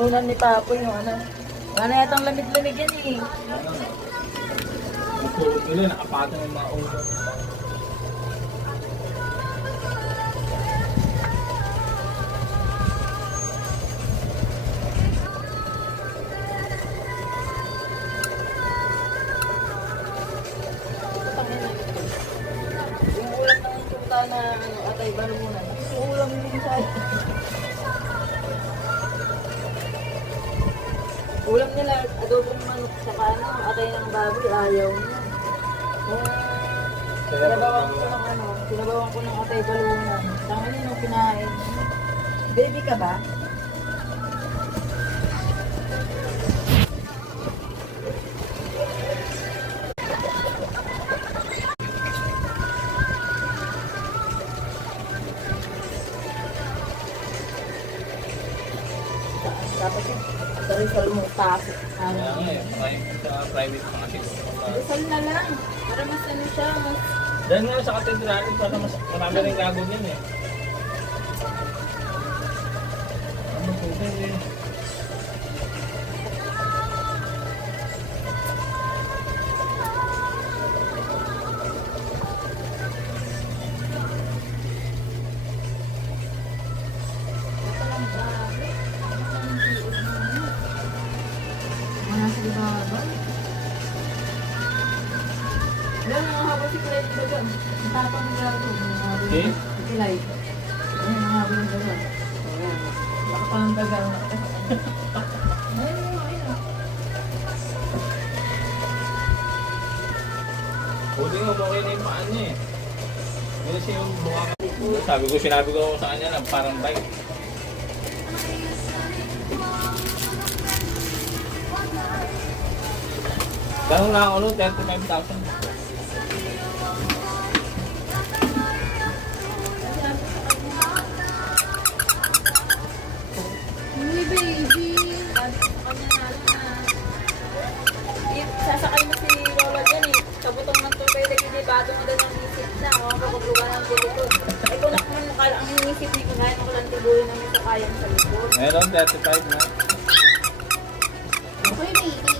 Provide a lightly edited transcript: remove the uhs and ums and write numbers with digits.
Unan ni Papo yung ano. Wala yatang lamig-lamig yan eh. Matulog nila, nakapatong yung mga ulo. Yung ulam ng tuta na ano, atay balunan. Yung ulam yung sa ulam nila, adobong manok sa ano, atay ng baboy, ayaw niya. Sinabawan ko ng atay balunan. Tama niya nung kinain. Baby ka ba? Dapat yung Rizal mo, tapos. Kaya nga eh, private pa kasi. Rizal na lang. Para mas ano siya, mas... Dahil nga sa katedrali, para mas marami rin gagawin yan eh. Ano po ba eh? Nasa iba ba? Yan, nakahaba si Kilay dito dyan. Ang tapang ng gato. Eh? Si Kilay. Ayan, nakahaba ng gato. Ayan. Baka pa ng tagal. Ayun. Buti nga okay na yung paan niya eh. Kasi yung mukha ka. Sinabi ko sa kanya na parang bike. Ganun lang ako no, 35,000. Uy, baby. Sabi ko sa kanya na lang na. Sasakay mo si Lola dyan eh. Kabutong ng tubay lagi di bato mo daw ng isip na. Ako kapaglugan ng likod. Ay kung nakuman mo kala ang inisip ni kung kaya mo lang tibulin namin sa kayang sa likod. Meron, 35 na. Okay, baby.